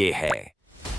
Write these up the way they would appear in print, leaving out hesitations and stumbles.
ये है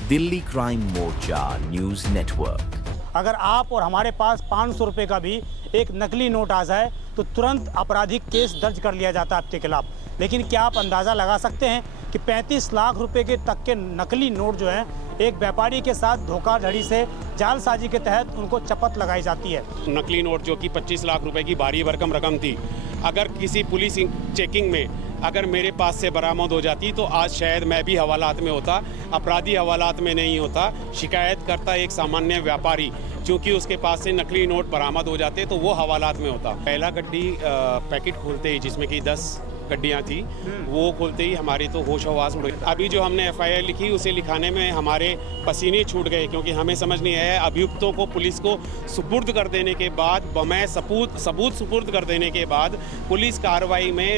दिल्ली क्राइम मोर्चा news network. अगर आप और हमारे पास 500 रुपये का भी एक नकली नोट आ जाए तो तुरंत आपराधिक केस दर्ज कर लिया जाता है आपके खिलाफ। लेकिन क्या आप अंदाज़ा लगा सकते हैं कि 35 लाख रुपए के तक के नकली नोट जो हैं एक व्यापारी के साथ धोखाधड़ी से जालसाजी के तहत उनको चपत लगाई जाती है। नकली नोट जो कि 25 लाख रुपए की भारी भरकम रकम थी, अगर किसी पुलिस चेकिंग में अगर मेरे पास से बरामद हो जाती तो आज शायद मैं भी हवालात में होता, अपराधी हवालात में नहीं होता। शिकायत करता एक सामान्य व्यापारी, क्योंकि उसके पास से नकली नोट बरामद हो जाते तो वो हवालात में होता। पहला गड्डी पैकेट खोलते ही, जिसमें कि 10 गड्डियाँ थी, वो खोलते ही हमारे तो होश हवास उड़ गए। अभी जो हमने FIR लिखी उसे लिखाने में हमारे पसीने छूट गए, क्योंकि हमें समझ नहीं आया अभियुक्तों को पुलिस को सुपुर्द कर देने के बाद, बमै सबूत सुपुर्द कर देने के बाद पुलिस कार्रवाई में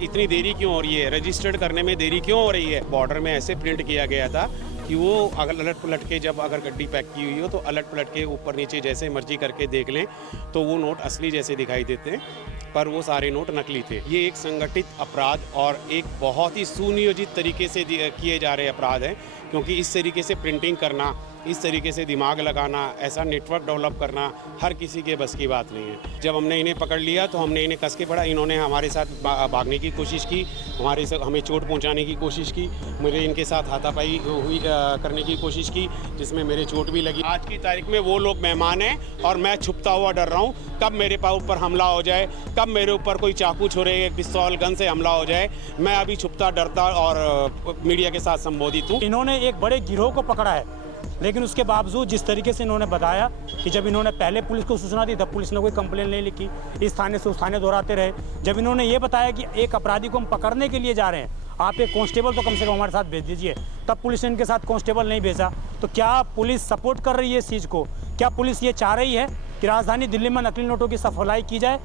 इतनी देरी क्यों हो रही है, रजिस्टर्ड करने में देरी क्यों हो रही है। बॉर्डर में ऐसे प्रिंट किया गया था कि वो अगर अलट पलट के, जब अगर गड्डी पैक की हुई हो तो अलट पलट के ऊपर नीचे जैसे मर्जी करके देख लें तो वो नोट असली जैसे दिखाई देते हैं, पर वो सारे नोट नकली थे। ये एक संगठित अपराध और एक बहुत ही सुनियोजित तरीके से किए जा रहे अपराध हैं, क्योंकि इस तरीके से प्रिंटिंग करना, इस तरीके से दिमाग लगाना, ऐसा नेटवर्क डेवलप करना हर किसी के बस की बात नहीं है। जब हमने इन्हें पकड़ लिया तो हमने इन्हें कस के पड़ा। इन्होंने हमारे साथ भागने की कोशिश की, हमें चोट पहुंचाने की कोशिश की, मुझे इनके साथ हाथापाई हुई करने की कोशिश की, जिसमें मेरे चोट भी लगी। आज की तारीख में वो लोग मेहमान हैं और मैं छुपता हुआ डर रहा हूँ कब मेरे ऊपर हमला हो जाए, कब मेरे ऊपर कोई चाकू छुरे, पिस्तौल गन से हमला हो जाए। मैं अभी छुपता डरता और मीडिया के साथ संबोधित हूँ। इन्होंने एक बड़े गिरोह को पकड़ा है, लेकिन उसके बावजूद जिस तरीके से इन्होंने बताया कि जब इन्होंने पहले पुलिस को सूचना दी तब पुलिस ने कोई कंप्लेन नहीं लिखी, इस थाने से उस थाने दोहराते रहे। जब इन्होंने ये बताया कि एक अपराधी को हम पकड़ने के लिए जा रहे हैं, आप एक कांस्टेबल तो कम से कम हमारे साथ भेज दीजिए, तब पुलिस ने इनके साथ कांस्टेबल नहीं भेजा। तो क्या पुलिस सपोर्ट कर रही है इस चीज़ को? क्या पुलिस ये चाह रही है कि राजधानी दिल्ली में नकली नोटों की सफाई की जाए?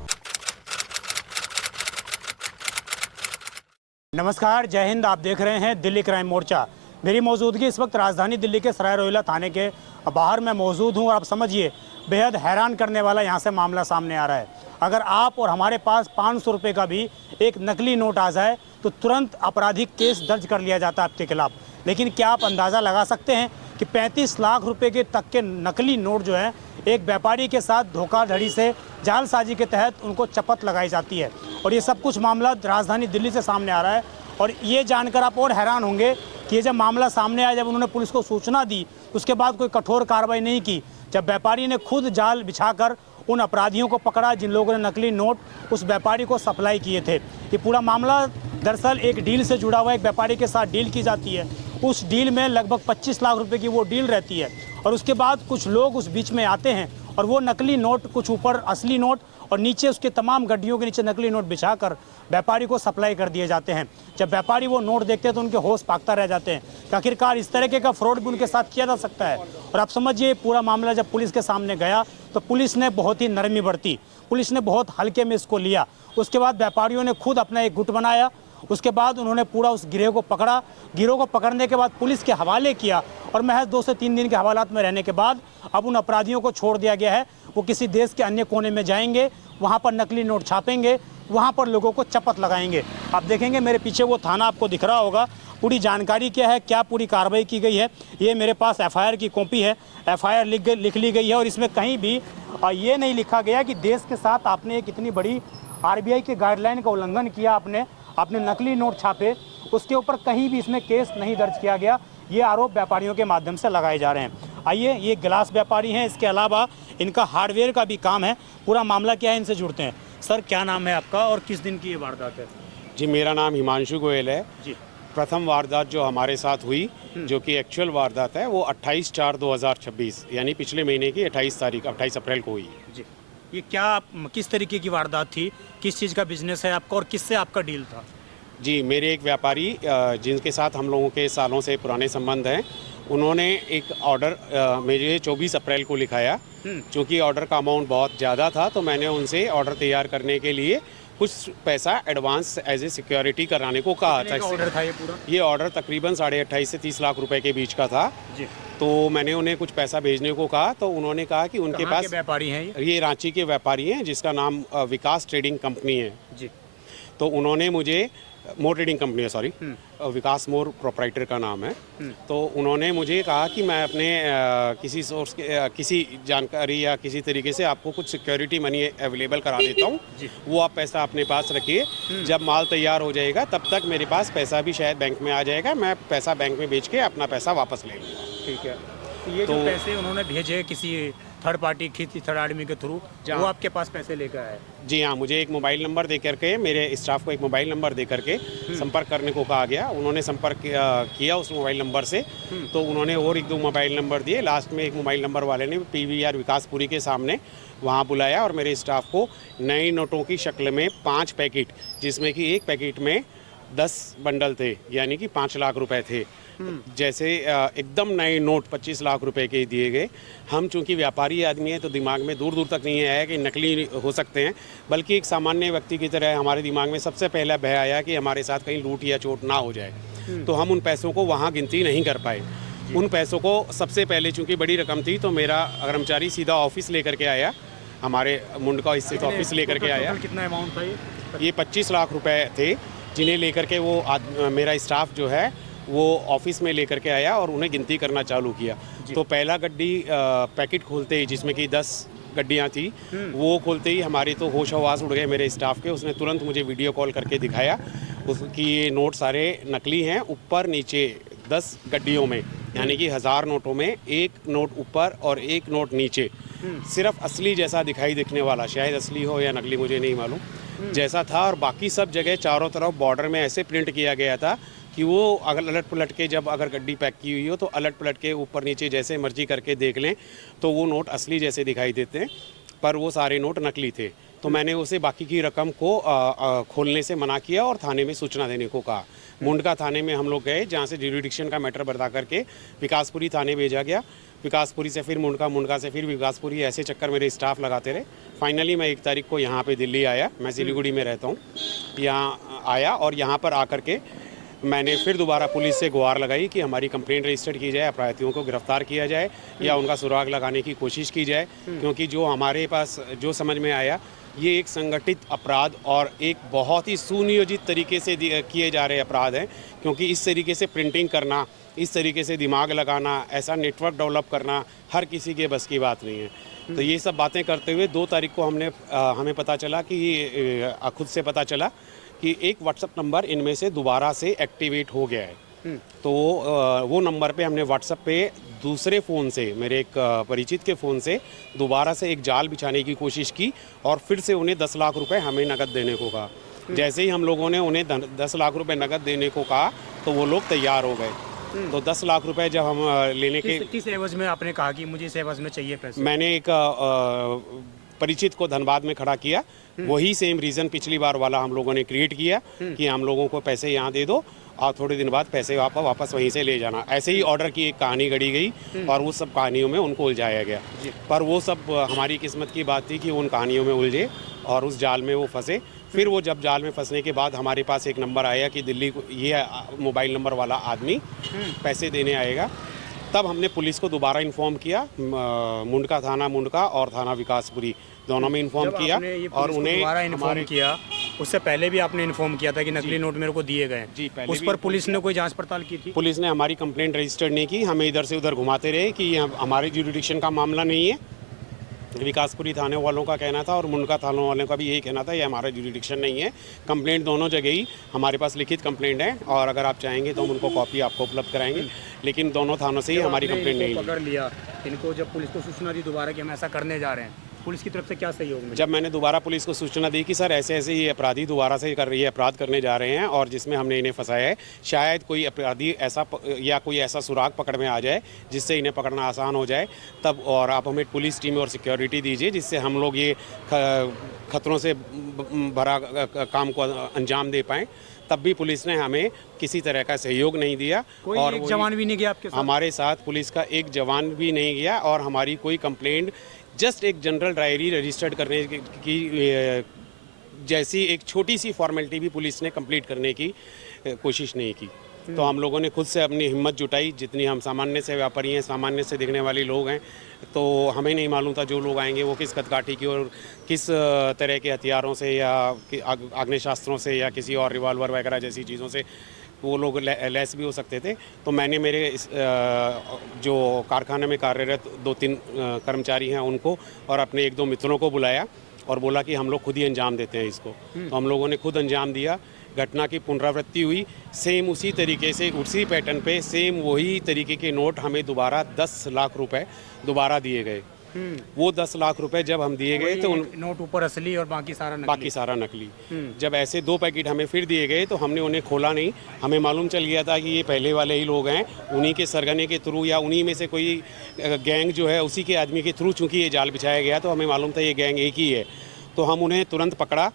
नमस्कार, जय हिंद। आप देख रहे हैं दिल्ली क्राइम मोर्चा। मेरी मौजूदगी इस वक्त राजधानी दिल्ली के सराय रोहिल्ला थाने के बाहर मैं मौजूद हूं और आप समझिए बेहद हैरान करने वाला यहां से मामला सामने आ रहा है। अगर आप और हमारे पास 500 रुपये का भी एक नकली नोट आ जाए तो तुरंत आपराधिक केस दर्ज कर लिया जाता है आपके खिलाफ। लेकिन क्या आप अंदाज़ा लगा सकते हैं कि 35 लाख रुपए के तक के नकली नोट जो हैं एक व्यापारी के साथ धोखाधड़ी से जालसाजी के तहत उनको चपत लगाई जाती है। और ये सब कुछ मामला राजधानी दिल्ली से सामने आ रहा है। और ये जानकर आप और हैरान होंगे कि ये जब मामला सामने आया, जब उन्होंने पुलिस को सूचना दी, उसके बाद कोई कठोर कार्रवाई नहीं की। जब व्यापारी ने खुद जाल बिछाकर उन अपराधियों को पकड़ा जिन लोगों ने नकली नोट उस व्यापारी को सप्लाई किए थे। ये पूरा मामला दरअसल एक डील से जुड़ा हुआ, एक व्यापारी के साथ डील की जाती है। उस डील में लगभग 25 लाख रुपए की वो डील रहती है और उसके बाद कुछ लोग उस बीच में आते हैं और वो नकली नोट, कुछ ऊपर असली नोट और नीचे उसके तमाम गड्डियों के नीचे नकली नोट बिछाकर व्यापारी को सप्लाई कर दिए जाते हैं। जब व्यापारी वो नोट देखते हैं तो उनके होश भागता रह जाते हैं कि आखिरकार इस तरीके का फ्रॉड भी उनके साथ किया जा सकता है। और आप समझिए पूरा मामला जब पुलिस के सामने गया तो पुलिस ने बहुत ही नरमी बरती, पुलिस ने बहुत हल्के में इसको लिया। उसके बाद व्यापारियों ने खुद अपना एक गुट बनाया, उसके बाद उन्होंने पूरा उस गिरोह को पकड़ा। गिरोह को पकड़ने के बाद पुलिस के हवाले किया और महज 2 से 3 दिन के हवालात में रहने के बाद अब उन अपराधियों को छोड़ दिया गया है। वो किसी देश के अन्य कोने में जाएंगे, वहाँ पर नकली नोट छापेंगे, वहाँ पर लोगों को चपत लगाएंगे। आप देखेंगे मेरे पीछे वो थाना आपको दिख रहा होगा। पूरी जानकारी क्या है, क्या पूरी कार्रवाई की गई है, ये मेरे पास FIR की कॉपी है। FIR लिख ली गई है और इसमें कहीं भी ये नहीं लिखा गया कि देश के साथ आपने एक इतनी बड़ी RBI के गाइडलाइन का उल्लंघन किया, आपने नकली नोट छापे, उसके ऊपर कहीं भी इसमें केस नहीं दर्ज किया गया। ये आरोप व्यापारियों के माध्यम से लगाए जा रहे हैं। आइए, ये गिलास व्यापारी हैं, इसके अलावा इनका हार्डवेयर का भी काम है। पूरा मामला क्या है, इनसे जुड़ते हैं। सर, क्या नाम है आपका और किस दिन की ये वारदात है? जी, मेरा नाम हिमांशु गोयल है जी। प्रथम वारदात जो हमारे साथ हुई, जो कि एक्चुअल वारदात है, वो 28/4/2026 यानी पिछले महीने की 28 अप्रैल को हुई। जी, ये क्या किस तरीके की वारदात थी, किस चीज़ का बिजनेस है आपका और किससे आपका डील था? जी, मेरे एक व्यापारी जिनके साथ हम लोगों के सालों से पुराने संबंध हैं, उन्होंने एक ऑर्डर मेरे 24 अप्रैल को लिखाया। चूँकि ऑर्डर का अमाउंट बहुत ज़्यादा था तो मैंने उनसे ऑर्डर तैयार करने के लिए कुछ पैसा एडवांस एज ए सिक्योरिटी कराने को कहा था। ऑर्डर था ये पूरा? ये ऑर्डर तकरीबन 28.5 से 30 लाख रुपए के बीच का था। जी। तो मैंने उन्हें कुछ पैसा भेजने को कहा तो उन्होंने कहा कि उनके पास व्यापारी हैं ये रांची के व्यापारी हैं जिसका नाम विकास ट्रेडिंग कंपनी है। जी। तो उन्होंने मुझे मोर ट्रेडिंग कंपनी है, सॉरी, विकास मोर प्रोप्राइटर का नाम है। तो उन्होंने मुझे कहा कि मैं अपने किसी सोर्स के किसी जानकारी या किसी तरीके से आपको कुछ सिक्योरिटी मनी अवेलेबल करा देता हूँ, वो आप पैसा अपने पास रखिए, जब माल तैयार हो जाएगा तब तक मेरे पास पैसा भी शायद बैंक में आ जाएगा, मैं पैसा बैंक में बेच के अपना पैसा वापस ले लूँगा। ठीक है, तो ये जो पैसे उन्होंने भेजे किसी थर्ड पार्टी, किसी थर्ड आदमी के थ्रू, वो आपके पास पैसे लेकर आए? जी हाँ, मुझे एक मोबाइल नंबर दे करके, मेरे स्टाफ को एक मोबाइल नंबर दे करके संपर्क करने को कहा गया। उन्होंने संपर्क किया उस मोबाइल नंबर से, तो उन्होंने और एक दो मोबाइल नंबर दिए। लास्ट में एक मोबाइल नंबर वाले ने PVR विकासपुरी के सामने वहाँ बुलाया और मेरे स्टाफ को नए नोटों की शक्ल में 5 पैकेट, जिसमें कि एक पैकेट में 10 बंडल थे, यानी कि 5 लाख रुपए थे। जैसे एकदम नए नोट 25 लाख रुपए के दिए गए। हम चूंकि व्यापारी आदमी हैं तो दिमाग में दूर दूर तक नहीं आया कि नकली हो सकते हैं, बल्कि एक सामान्य व्यक्ति की तरह हमारे दिमाग में सबसे पहला भय आया कि हमारे साथ कहीं लूट या चोट ना हो जाए। तो हम उन पैसों को वहाँ गिनती नहीं कर पाए। उन पैसों को सबसे पहले, चूंकि बड़ी रकम थी, तो मेरा कर्मचारी सीधा ऑफिस लेकर के आया, हमारे मुंडका स्थित ऑफिस लेकर के आया। कितना अमाउंट था ये 25 लाख रुपए थे, जिन्हें लेकर के वो मेरा स्टाफ जो है वो ऑफिस में लेकर के आया और उन्हें गिनती करना चालू किया। तो पहला गड्डी पैकेट खोलते ही, जिसमें कि 10 गड्डियाँ थी, वो खोलते ही हमारे तो होश हवास उड़ गए मेरे स्टाफ के। उसने तुरंत मुझे वीडियो कॉल करके दिखाया कि ये नोट सारे नकली हैं, ऊपर नीचे 10 गड्डियों में, यानी कि 1000 नोटों में एक नोट ऊपर और एक नोट नीचे, सिर्फ असली जैसा दिखाई दिखने वाला, शायद असली हो या नकली मुझे नहीं मालूम, जैसा था। और बाकी सब जगह चारों तरफ बॉर्डर में ऐसे प्रिंट किया गया था कि वो अगर अलट पलट के, जब अगर गड्डी पैक की हुई हो तो अलट पलट के ऊपर नीचे जैसे मर्जी करके देख लें तो वो नोट असली जैसे दिखाई देते हैं, पर वो सारे नोट नकली थे। तो मैंने उसे बाकी की रकम को खोलने से मना किया और थाने में सूचना देने को कहा। मुंडका थाने में हम लोग गए, जहाँ से ज्यूरिडिक्शन का मैटर बता करके विकासपुरी थाने भेजा गया। विकासपुरी से फिर मुंडका, मुंडका से फिर विकासपुरी, ऐसे चक्कर मेरे स्टाफ लगाते रहे। फाइनली मैं 1 तारीख को यहाँ पे दिल्ली आया। मैं सिलीगुड़ी में रहता हूँ, यहाँ आया और यहाँ पर आकर के मैंने फिर दोबारा पुलिस से गुहार लगाई कि हमारी कंप्लेंट रजिस्टर की जाए, अपराधियों को गिरफ्तार किया जाए या उनका सुराग लगाने की कोशिश की जाए, क्योंकि जो हमारे पास जो समझ में आया, ये एक संगठित अपराध और एक बहुत ही सुनियोजित तरीके से किए जा रहे अपराध हैं। क्योंकि इस तरीके से प्रिंटिंग करना, इस तरीके से दिमाग लगाना, ऐसा नेटवर्क डेवलप करना हर किसी के बस की बात नहीं है। तो ये सब बातें करते हुए 2 तारीख को हमें पता चला कि खुद से पता चला कि एक व्हाट्सएप नंबर इनमें से दोबारा से एक्टिवेट हो गया है। तो वो नंबर पे हमने व्हाट्सएप पे दूसरे फ़ोन से, मेरे एक परिचित के फ़ोन से दोबारा से एक जाल बिछाने की कोशिश की और फिर से उन्हें 10 लाख रुपए हमें नकद देने को कहा। जैसे ही हम लोगों ने उन्हें 10 लाख रुपए नकद देने को कहा तो वो लोग तैयार हो गए। तो 10 लाख रुपए जब हम लेने के, किस एवज में आपने कहा कि मुझे इस एवज में चाहिए पैसे? मैंने एक परिचित को धनबाद में खड़ा किया। वही सेम रीज़न पिछली बार वाला हम लोगों ने क्रिएट किया कि हम लोगों को पैसे यहाँ दे दो और थोड़े दिन बाद पैसे वापस वहीं से ले जाना। ऐसे ही ऑर्डर की एक कहानी गढ़ी गई और उस सब कहानियों में उनको उलझाया गया। पर वो सब हमारी किस्मत की बात थी कि उन कहानियों में उलझे और उस जाल में वो फंसे। फिर वो जब जाल में फंसने के बाद हमारे पास एक नंबर आया कि दिल्ली को ये मोबाइल नंबर वाला आदमी पैसे देने आएगा, तब हमने पुलिस को दोबारा इन्फॉर्म किया। मुंडका थाना मुंडका और थाना विकासपुरी दोनों में इन्फॉर्म किया और उन्हें दोबारा इन्फॉर्म किया। उससे पहले भी आपने इन्फॉर्म किया था कि नकली नोट मेरे को दिए गए? जी, पहले उस पर पुलिस ने कोई जांच पड़ताल की थी? पुलिस ने हमारी कंप्लेंट रजिस्टर नहीं की, हमें इधर से उधर घुमाते रहे कि ये हमारे ज्यूरिडिक्शन का मामला नहीं है। विकासपुरी थाने वालों का कहना था और मुंडका थानों वालों का भी यही कहना था, ये हमारा ज्यूरिडिक्शन नहीं है। कंप्लेंट दोनों जगह ही हमारे पास लिखित कंप्लेंट है और अगर आप चाहेंगे तो हम उनको कॉपी आपको उपलब्ध कराएंगे, लेकिन दोनों थानों से ही हमारी कंप्लेंट नहीं पकड़ लिया इनको, जब पुलिस को सूचना दी दोबारा कि हम ऐसा करने जा रहे हैं, पुलिस की तरफ से क्या सहयोग मिला? जब मैंने दोबारा पुलिस को सूचना दी कि सर ऐसे ऐसे ये अपराधी दोबारा से कर रही है, अपराध करने जा रहे हैं और जिसमें हमने इन्हें फंसाया है, शायद कोई अपराधी ऐसा या कोई ऐसा सुराग पकड़ में आ जाए जिससे इन्हें पकड़ना आसान हो जाए, तब और आप हमें पुलिस टीम और सिक्योरिटी दीजिए जिससे हम लोग ये खतरों से भरा काम को अंजाम दे पाएँ। तब भी पुलिस ने हमें किसी तरह का सहयोग नहीं दिया। कोई और एक जवान भी नहीं गया आपके साथ? हमारे साथ पुलिस का एक जवान भी नहीं गया और हमारी कोई कंप्लेंट, जस्ट एक जनरल डायरी रजिस्टर्ड करने की जैसी एक छोटी सी फॉर्मेलिटी भी पुलिस ने कंप्लीट करने की कोशिश नहीं की। तो हम लोगों ने खुद से अपनी हिम्मत जुटाई, जितनी हम सामान्य से व्यापारी हैं, सामान्य से दिखने वाले लोग हैं, तो हमें नहीं मालूम था जो लोग आएंगे वो किस कदकाठी की और किस तरह के हथियारों से या आग्नेयास्त्रों से या किसी और रिवॉल्वर वगैरह जैसी चीज़ों से वो लोग लैस भी हो सकते थे। तो मैंने मेरे जो कारखाने में कार्यरत 2-3 कर्मचारी हैं उनको और अपने 1-2 मित्रों को बुलाया और बोला कि हम लोग खुद ही अंजाम देते हैं इसको। तो हम लोगों ने खुद अंजाम दिया। घटना की पुनरावृत्ति हुई, सेम उसी तरीके से उसी पैटर्न पे सेम वही तरीके के नोट हमें दोबारा 10 लाख रुपए दोबारा दिए गए। वो 10 लाख रुपए जब हम दिए गए तो उन नोट ऊपर असली और बाकी सारा नकली। जब ऐसे 2 पैकेट हमें फिर दिए गए तो हमने उन्हें खोला नहीं। हमें मालूम चल गया था कि ये पहले वाले ही लोग हैं, उन्हीं के सरगने के थ्रू या उन्हीं में से कोई गैंग जो है उसी के आदमी के थ्रू चूंकि ये जाल बिछाया गया तो हमें मालूम था ये गैंग एक ही है। तो हम उन्हें तुरंत पकड़ा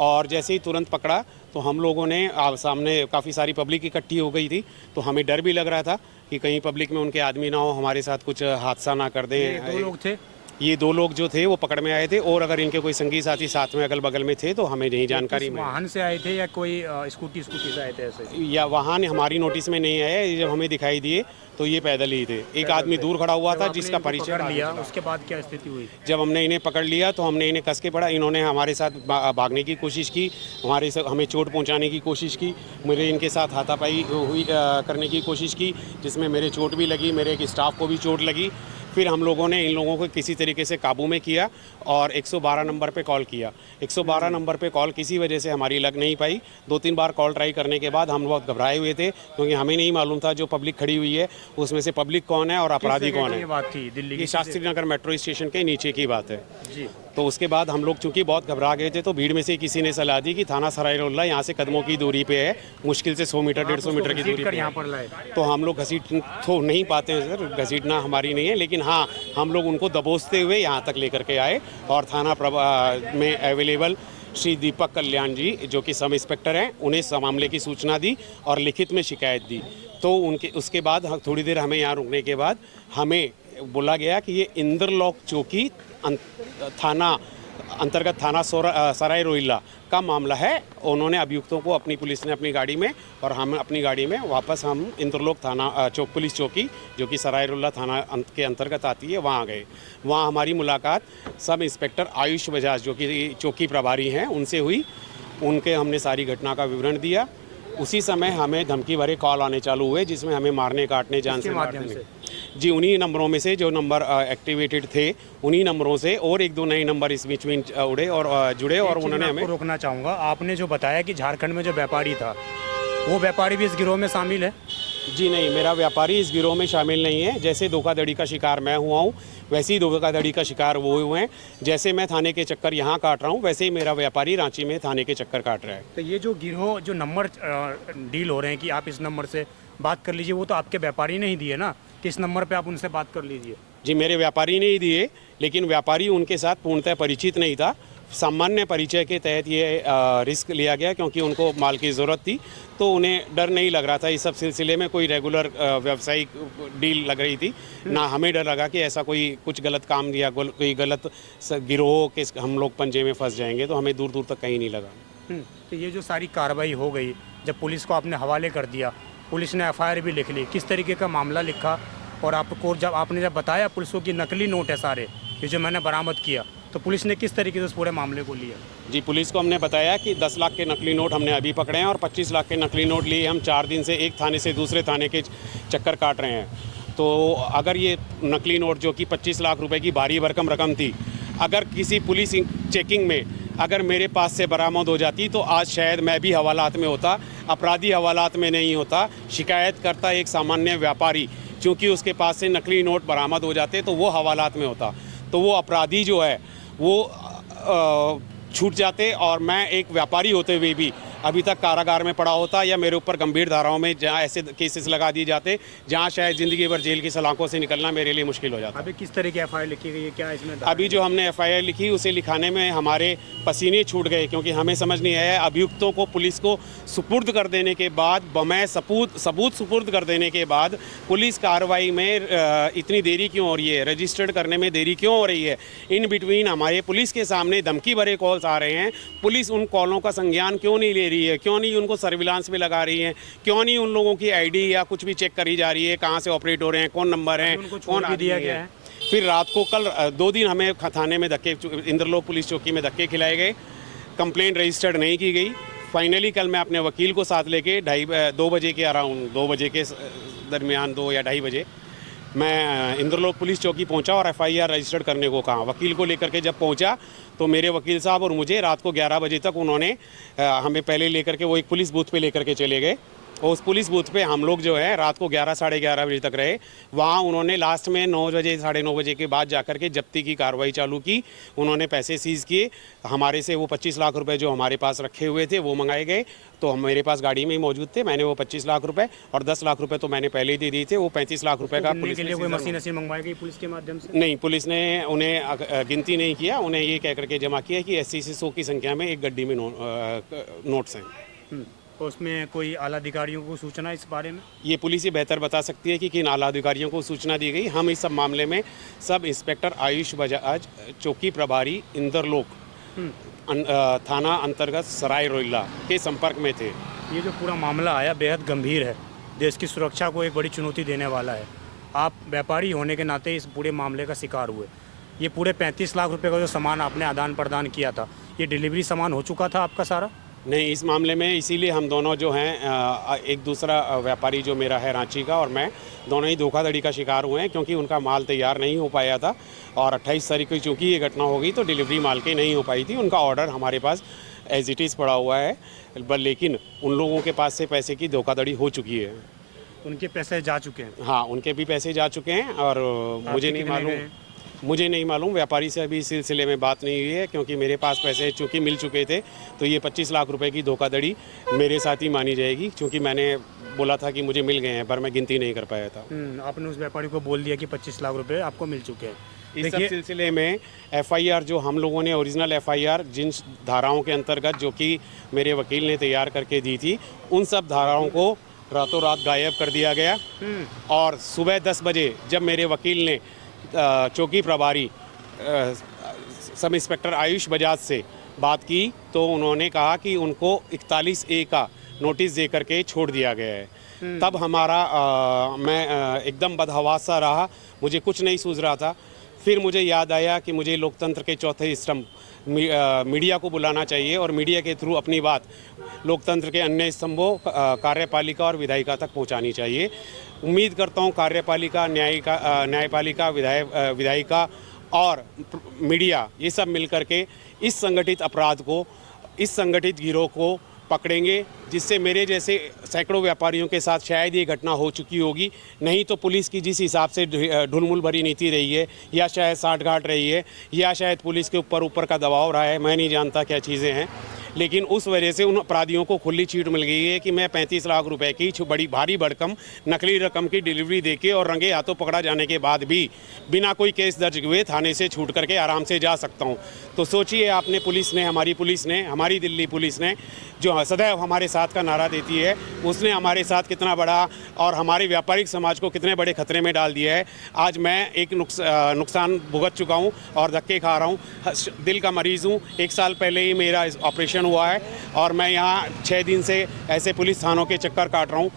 और जैसे ही तुरंत पकड़ा तो हम लोगों ने सामने काफ़ी सारी पब्लिक इकट्ठी हो गई थी, तो हमें डर भी लग रहा था कि कहीं पब्लिक में उनके आदमी ना हो, हमारे साथ कुछ हादसा ना कर दें। ये 2 लोग थे, ये 2 लोग जो थे वो पकड़ में आए थे और अगर इनके कोई संगी साथी साथ में अगल बगल में थे तो हमें नहीं जानकारी में। वाहन से आए थे या कोई स्कूटी से आए थे ऐसे? या वाहन हमारी नोटिस में नहीं आया, जब हमें दिखाई दिए तो ये पैदल ही थे। एक आदमी दूर खड़ा हुआ था जिसका परिचय लिया। उसके बाद क्या स्थिति हुई? जब हमने इन्हें पकड़ लिया तो हमने इन्हें कस के पड़ा। इन्होंने हमारे साथ भागने की कोशिश की, हमें चोट पहुंचाने की कोशिश की, मेरे इनके साथ हाथापाई हुई करने की कोशिश की, जिसमें मेरे चोट भी लगी, मेरे एक स्टाफ को भी चोट लगी। फिर हम लोगों ने इन लोगों को किसी तरीके से काबू में किया और 112 नंबर पे कॉल किया। 112 नंबर पे कॉल किसी वजह से हमारी लग नहीं पाई। 2-3 बार कॉल ट्राई करने के बाद हम बहुत घबराए हुए थे क्योंकि हमें नहीं मालूम था जो पब्लिक खड़ी हुई है उसमें से पब्लिक कौन है और अपराधी कौन है। ये बात थी दिल्ली की, शास्त्री नगर मेट्रो स्टेशन के नीचे की बात है जी। तो उसके बाद हम लोग चूंकि बहुत घबरा गए थे तो भीड़ में से किसी ने सलाह दी कि थाना सराय रोहिल्ला यहाँ से कदमों की दूरी पे है, मुश्किल से 100 मीटर 150 मीटर की दूरी पे यहाँ पर लाए। तो हम लोग घसीट तो नहीं पाते हैं सर, घसीटना हमारी नहीं है, लेकिन हाँ हम लोग उनको दबोचते हुए यहाँ तक लेकर के आए और थाना में अवेलेबल श्री दीपक कल्याण जी जो कि सब इंस्पेक्टर हैं उन्हें इस मामले की सूचना दी और लिखित में शिकायत दी। तो उसके बाद थोड़ी देर हमें यहाँ रुकने के बाद हमें बोला गया कि ये इंद्रलोक चौकी थाना अंतर्गत थाना सराय रोहिल्ला का मामला है। उन्होंने अभियुक्तों को अपनी पुलिस ने अपनी गाड़ी में और हम अपनी गाड़ी में वापस हम इंद्रलोक थाना पुलिस चौकी जो कि सराय रोहिल्ला थाना के अंतर्गत आती है वहाँ गए। वहाँ हमारी मुलाकात सब इंस्पेक्टर आयुष बजाज जो कि चौकी प्रभारी हैं उनसे हुई। उनके हमने सारी घटना का विवरण दिया। उसी समय हमें धमकी भरे कॉल आने चालू हुए जिसमें हमें मारने काटने जान से मारने जी उन्हीं नंबरों में से जो नंबर एक्टिवेटेड थे उन्हीं नंबरों से और 1-2 नए नंबर इस बीच में उड़े और जुड़े और उन्होंने हमें रोकना चाहूँगा। आपने जो बताया कि झारखंड में जो व्यापारी था वो व्यापारी भी इस गिरोह में शामिल है? जी नहीं, मेरा व्यापारी इस गिरोह में शामिल नहीं है। जैसे धोखाधड़ी का शिकार मैं हुआ हूँ वैसे ही धोखाधड़ी का शिकार वो हुए हैं। जैसे मैं थाने के चक्कर यहाँ काट रहा हूँ वैसे ही मेरा व्यापारी रांची में थाने के चक्कर काट रहा है। तो ये जो गिरोह जो नंबर डील हो रहे हैं कि आप इस नंबर से बात कर लीजिए, वो तो आपके व्यापारी नहीं दिए ना कि इस नंबर पे आप उनसे बात कर लीजिए? जी मेरे व्यापारी ने ही दिए, लेकिन व्यापारी उनके साथ पूर्णतः परिचित नहीं था। सामान्य परिचय के तहत ये रिस्क लिया गया क्योंकि उनको माल की ज़रूरत थी, तो उन्हें डर नहीं लग रहा था इस सब सिलसिले में कोई रेगुलर व्यावसायिक डील लग रही थी ना। हमें डर लगा कि ऐसा कोई कुछ गलत काम या कोई गलत गिरोह के हम लोग पंजे में फंस जाएंगे, तो हमें दूर दूर तक कहीं नहीं लगा। तो ये जो सारी कार्रवाई हो गई, जब पुलिस को आपने हवाले कर दिया, पुलिस ने FIR भी लिख ली, किस तरीके का मामला लिखा? और आपको जब बताया पुलिस को कि नकली नोट है सारे ये जो मैंने बरामद किया, तो पुलिस ने किस तरीके से उस पूरे मामले को लिया? जी पुलिस को हमने बताया कि 10 लाख के नकली नोट हमने अभी पकड़े हैं और 25 लाख के नकली नोट लिए हम 4 दिन से एक थाने से दूसरे थाने के चक्कर काट रहे हैं। तो अगर ये नकली नोट जो कि 25 लाख रुपए की भारी भरकम रकम थी, अगर किसी पुलिस चेकिंग में अगर मेरे पास से बरामद हो जाती तो आज शायद मैं भी हवालात में होता, अपराधी हवालात में नहीं होता। शिकायत करता एक सामान्य व्यापारी, क्योंकि उसके पास से नकली नोट बरामद हो जाते तो वो हवालात में होता, तो वो अपराधी जो है वो छूट जाते और मैं एक व्यापारी होते हुए भी अभी तक कारागार में पड़ा होता या मेरे ऊपर गंभीर धाराओं में जहाँ ऐसे केसेस लगा दिए जाते जहाँ शायद ज़िंदगी भर जेल की सलाखों से निकलना मेरे लिए मुश्किल हो जाता। अभी किस तरह की FIR लिखी गई है, क्या इसमें? अभी जो हमने FIR लिखी उसे लिखाने में हमारे पसीने छूट गए क्योंकि हमें समझ नहीं आया। अभियुक्तों को पुलिस को सुपुर्द कर देने के बाद, बमै सबूत सुपुर्द कर देने के बाद पुलिस कार्रवाई में इतनी देरी क्यों हो रही है, रजिस्टर्ड करने में देरी क्यों हो रही है? इन बिटवीन हमारे पुलिस के सामने धमकी भरे कॉल्स आ रहे हैं, पुलिस उन कॉलों का संज्ञान क्यों नहीं ले रही है, क्यों नहीं उनको सर्विलांस में लगा रही हैं, क्यों नहीं उन लोगों की आईडी या कुछ भी चेक करी जा रही है, कहाँ से ऑपरेट हो रहे हैं, कौन नंबर है, कौन भी दिया आदमी गया है। फिर रात को कल 2 दिन हमें थाने में धक्के, इंद्रलोक पुलिस चौकी में धक्के खिलाए गए, कंप्लेंट रजिस्टर्ड नहीं की गई। फाइनली कल मैं अपने वकील को साथ लेके 2 बजे के अराउंड 2 बजे के दरमियान 2 या 2:30 बजे मैं इंद्रलोक पुलिस चौकी पहुंचा और FIR रजिस्टर्ड करने को कहा। वकील को लेकर के जब पहुंचा तो मेरे वकील साहब और मुझे रात को 11 बजे तक उन्होंने हमें पहले लेकर के वो एक पुलिस बूथ पे लेकर के चले गए और उस पुलिस बूथ पे हम लोग जो है रात को 11 साढ़े 11 बजे तक रहे। वहाँ उन्होंने लास्ट में 9 बजे साढ़े 9 बजे के बाद जाकर के जब्ती की कार्रवाई चालू की। उन्होंने पैसे सीज़ किए हमारे से, वो 25 लाख रुपए जो हमारे पास रखे हुए थे वो मंगाए गए। तो मेरे पास गाड़ी में ही मौजूद थे, मैंने वो 25 लाख रुपए और 10 लाख रुपए तो मैंने पहले ही दे दिए थे। वो 35 लाख रुपए का पुलिस के लिए कोई मशीन मंगवाई गई पुलिस के माध्यम से? नहीं, पुलिस ने उन्हें गिनती नहीं किया, उन्हें ये कह करके जमा किया कि 80 से 100 की संख्या में एक गड्डी में नोट्स हैं। तो उसमें कोई आला अधिकारियों को सूचना इस बारे में? ये पुलिस ही बेहतर बता सकती है कि किन आला अधिकारियों को सूचना दी गई। हम इस सब मामले में सब इंस्पेक्टर आयुष बजाज, चौकी प्रभारी इंद्रलोक, थाना अंतर्गत सराय रोहिल्ला के संपर्क में थे। ये जो पूरा मामला आया बेहद गंभीर है, देश की सुरक्षा को एक बड़ी चुनौती देने वाला है। आप व्यापारी होने के नाते इस पूरे मामले का शिकार हुए। ये पूरे 35 लाख रुपए का जो सामान आपने आदान प्रदान किया था, ये डिलीवरी सामान हो चुका था आपका सारा? नहीं, इस मामले में इसीलिए हम दोनों जो हैं, एक दूसरा व्यापारी जो मेरा है रांची का और मैं, दोनों ही धोखाधड़ी का शिकार हुए हैं क्योंकि उनका माल तैयार नहीं हो पाया था और 28 तारीख को चूँकि ये घटना हो गई तो डिलीवरी माल की नहीं हो पाई थी। उनका ऑर्डर हमारे पास एज इट इज़ पड़ा हुआ है, लेकिन उन लोगों के पास से पैसे की धोखाधड़ी हो चुकी है। उनके पैसे जा चुके हैं? हाँ, उनके भी पैसे जा चुके हैं और मुझे नहीं मालूम, व्यापारी से अभी इस सिलसिले में बात नहीं हुई है क्योंकि मेरे पास पैसे चूँकि मिल चुके थे तो ये 25 लाख रुपए की धोखाधड़ी मेरे साथ ही मानी जाएगी क्योंकि मैंने बोला था कि मुझे मिल गए हैं पर मैं गिनती नहीं कर पाया था। आपने उस व्यापारी को बोल दिया कि 25 लाख रुपए आपको मिल चुके हैं। इस सब सिलसिले में FIR जो हम लोगों ने ओरिजिनल FIR जिन धाराओं के अंतर्गत जो कि मेरे वकील ने तैयार करके दी थी, उन सब धाराओं को रातों रात गायब कर दिया गया और सुबह 10 बजे जब मेरे वकील ने चौकी प्रभारी सब इंस्पेक्टर आयुष बजाज से बात की तो उन्होंने कहा कि उनको 41A का नोटिस दे करके छोड़ दिया गया है। तब हमारा मैं एकदम बदहवास सा रहा, मुझे कुछ नहीं सूझ रहा था। फिर मुझे याद आया कि मुझे लोकतंत्र के चौथे स्तंभ मीडिया को बुलाना चाहिए और मीडिया के थ्रू अपनी बात लोकतंत्र के अन्य स्तंभों कार्यपालिका और विधायिका तक पहुंचानी चाहिए। उम्मीद करता हूं कार्यपालिका, न्यायपालिका, विधायिका और मीडिया ये सब मिलकर के इस संगठित अपराध को, इस संगठित गिरोह को पकड़ेंगे जिससे मेरे जैसे सैकड़ों व्यापारियों के साथ शायद ये घटना हो चुकी होगी। नहीं तो पुलिस की जिस हिसाब से ढुलमुल भरी नीति रही है या शायद साठगांठ रही है या शायद पुलिस के ऊपर का दबाव रहा है, मैं नहीं जानता क्या चीज़ें हैं, लेकिन उस वजह से उन अपराधियों को खुली छीट मिल गई है कि मैं 35 लाख रुपए की बड़ी भारी भरकम नकली रकम की डिलीवरी देके और रंगे हाथों पकड़ा जाने के बाद भी बिना कोई केस दर्ज हुए थाने से छूट करके आराम से जा सकता हूं। तो सोचिए आपने, हमारी दिल्ली पुलिस ने जो सदैव हमारे साथ का नारा देती है, उसने हमारे साथ कितना बड़ा और हमारे व्यापारिक समाज को कितने बड़े खतरे में डाल दिया है। आज मैं एक नुकसान भुगत चुका हूँ और धक्के खा रहा हूँ, दिल का मरीज़ हूँ। 1 साल पहले ही मेरा ऑपरेशन हुआ है और मैं यहाँ 6 दिन से ऐसे पुलिस थानों के चक्कर काट रहा हूँ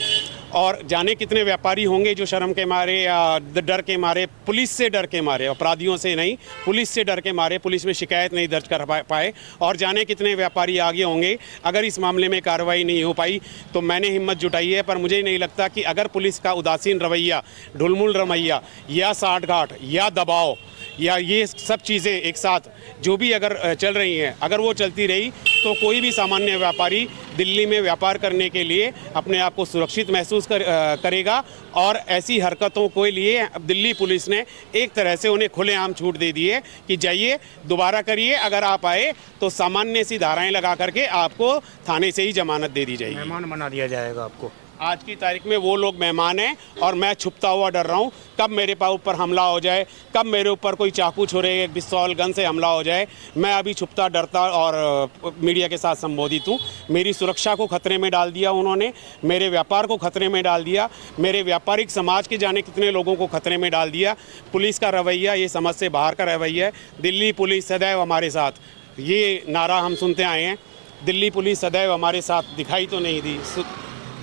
और जाने कितने व्यापारी होंगे जो शर्म के मारे या डर के मारे, पुलिस से डर के मारे, अपराधियों से नहीं, पुलिस से डर के मारे पुलिस में शिकायत नहीं दर्ज कर पाए और जाने कितने व्यापारी आगे होंगे। अगर इस मामले में कार्रवाई नहीं हो पाई तो मैंने हिम्मत जुटाई है, पर मुझे नहीं लगता कि अगर पुलिस का उदासीन रवैया, ढुलमुल रवैया या साठगांठ या दबाव या ये सब चीज़ें एक साथ जो भी अगर चल रही हैं, अगर वो चलती रही तो कोई भी सामान्य व्यापारी दिल्ली में व्यापार करने के लिए अपने आप को सुरक्षित महसूस करेगा और ऐसी हरकतों के लिए दिल्ली पुलिस ने एक तरह से उन्हें खुलेआम छूट दे दी है कि जाइए दोबारा करिए, अगर आप आए तो सामान्य सी धाराएं लगा करके आपको थाने से ही जमानत दे दी जाएगी, मेहमान बना दिया जाएगा आपको। आज की तारीख में वो लोग मेहमान हैं और मैं छुपता हुआ डर रहा हूँ कब मेरे ऊपर हमला हो जाए, कब मेरे ऊपर कोई चाकू छुरे, पिस्तौल, गन से हमला हो जाए। मैं अभी छुपता डरता और मीडिया के साथ संबोधित हूँ। मेरी सुरक्षा को खतरे में डाल दिया उन्होंने, मेरे व्यापार को खतरे में डाल दिया, मेरे व्यापारिक समाज के जाने कितने लोगों को खतरे में डाल दिया। पुलिस का रवैया ये समझ से बाहर का रवैया है। दिल्ली पुलिस सदैव हमारे साथ, ये नारा हम सुनते आए हैं। दिल्ली पुलिस सदैव हमारे साथ दिखाई तो नहीं दी,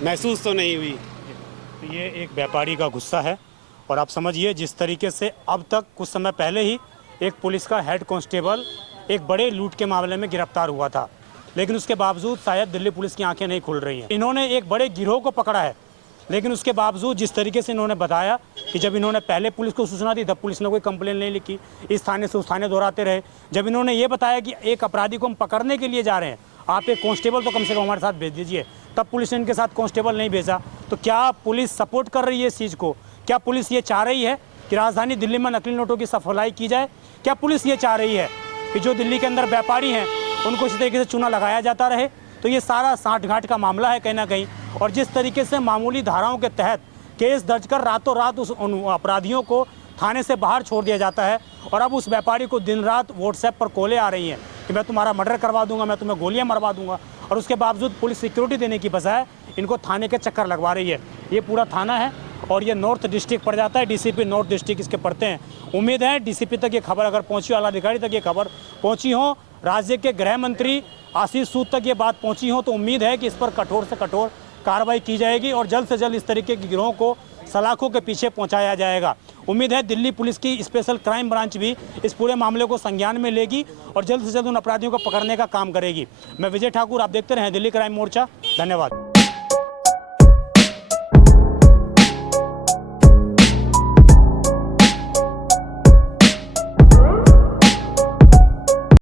महसूस तो नहीं हुई। तो ये एक व्यापारी का गुस्सा है और आप समझिए जिस तरीके से अब तक कुछ समय पहले ही एक पुलिस का हेड कांस्टेबल एक बड़े लूट के मामले में गिरफ्तार हुआ था, लेकिन उसके बावजूद शायद दिल्ली पुलिस की आंखें नहीं खुल रही हैं। इन्होंने एक बड़े गिरोह को पकड़ा है, लेकिन उसके बावजूद जिस तरीके से इन्होंने बताया कि जब इन्होंने पहले पुलिस को सूचना दी तब पुलिस ने कोई कंप्लेन नहीं लिखी, इस थाने से उस थाने दोहराते रहे। जब इन्होंने ये बताया कि एक अपराधी को हम पकड़ने के लिए जा रहे हैं, आप एक कांस्टेबल तो कम से कम हमारे साथ भेज दीजिए, तब पुलिस ने इनके साथ कांस्टेबल नहीं भेजा। तो क्या पुलिस सपोर्ट कर रही है इस चीज़ को? क्या पुलिस ये चाह रही है कि राजधानी दिल्ली में नकली नोटों की सफलाई की जाए? क्या पुलिस ये चाह रही है कि जो दिल्ली के अंदर व्यापारी हैं उनको इसी तरीके से चूना लगाया जाता रहे? तो ये सारा साठगांठ का मामला है कहीं ना कहीं। और जिस तरीके से मामूली धाराओं के तहत केस दर्ज कर रातों रात उन अपराधियों को थाने से बाहर छोड़ दिया जाता है, और अब उस व्यापारी को दिन रात व्हाट्सएप पर कॉलें आ रही हैं कि मैं तुम्हारा मर्डर करवा दूंगा, मैं तुम्हें गोलियां मरवा दूंगा, और उसके बावजूद पुलिस सिक्योरिटी देने की बजाय इनको थाने के चक्कर लगवा रही है। ये पूरा थाना है और ये नॉर्थ डिस्ट्रिक्ट पड़ जाता है, डीसीपी नॉर्थ डिस्ट्रिक्ट इसके पड़ते हैं। उम्मीद है डीसीपी तक ये खबर अगर पहुंची, आला अधिकारी तक ये खबर पहुंची हो, राज्य के गृह मंत्री आशीष सूद तक ये बात पहुंची हो, तो उम्मीद है कि इस पर कठोर से कठोर कार्रवाई की जाएगी और जल्द से जल्द इस तरीके के गिरोहों को सलाखों के पीछे पहुंचाया जाएगा। उम्मीद है दिल्ली पुलिस की स्पेशल क्राइम ब्रांच भी इस पूरे मामले को संज्ञान में लेगी और जल्द से जल्द उन अपराधियों को पकड़ने का काम करेगी। मैं विजय ठाकुर, आप देखते रहें दिल्ली क्राइम मोर्चा। धन्यवाद।